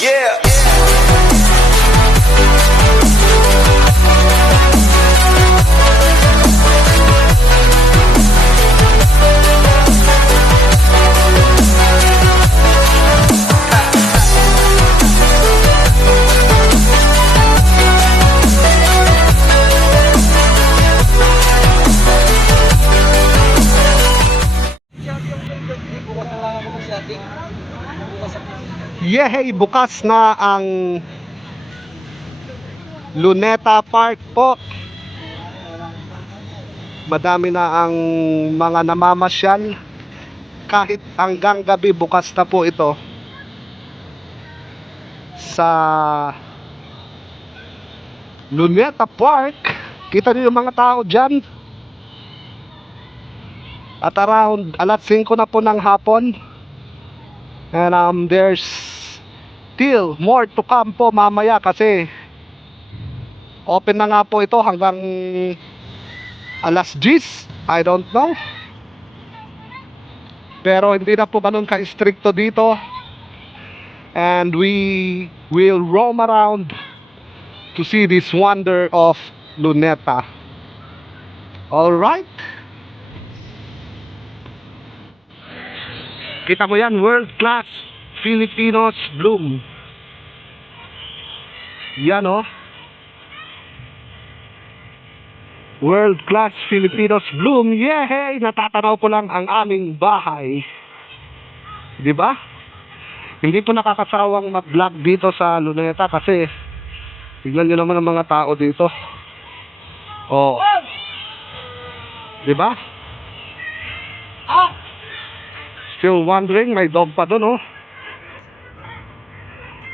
Yeah. Yehey! Bukas na ang Luneta Park po. Madami na ang mga namamasyal. Kahit hanggang gabi bukas na po ito sa Luneta Park. Kita niyo yung mga tao dyan. At around alas 5 na po ng hapon. And there's still more to come po mamaya kasi open na nga po ito hanggang alas 10. I don't know. Pero hindi na po ganun ka-stricto dito. And we will roam around to see this wonder of Luneta. Alright. Kita mo yan, world class Filipinos bloom. Yan oh. World class Filipinos bloom. Yehey! Natatanaw ko lang ang aming bahay. Di ba? Hindi po nakakasawang mag-vlog dito sa Luneta kasi tignan nyo naman ang mga tao dito. Oh. Di ba? Still wondering, may dog pa dun oh.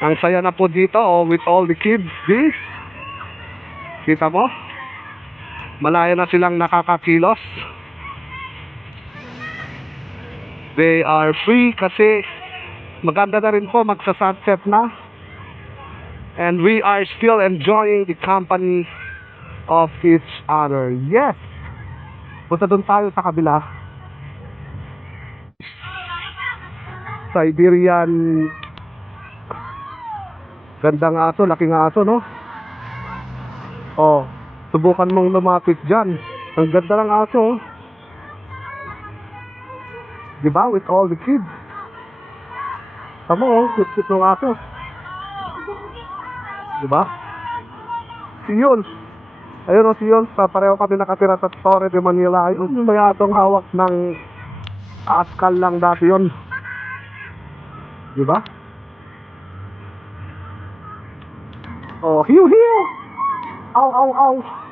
Ang saya na po dito oh, with all the kids. This. Kita mo? Malaya na silang nakakakilos. They are free kasi maganda na rin po, magsa-sunset na. And we are still enjoying the company of each other. Yes! Punta dun tayo sa kabila. Siberian. Gandang aso, laking aso no? Oh, subukan mong lumapit dyan. Ang ganda ng aso oh. Diba? With all the kids. Tama oh, cute ng aso. Diba? Si Yul. Ayun oh, si Yul. Pareho kami nakatira sa Torre de Manila. Ayun, may atong hawak ng askal lang dati yun. Diba? Oh, hiu hiu! Au au au!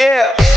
Yeah.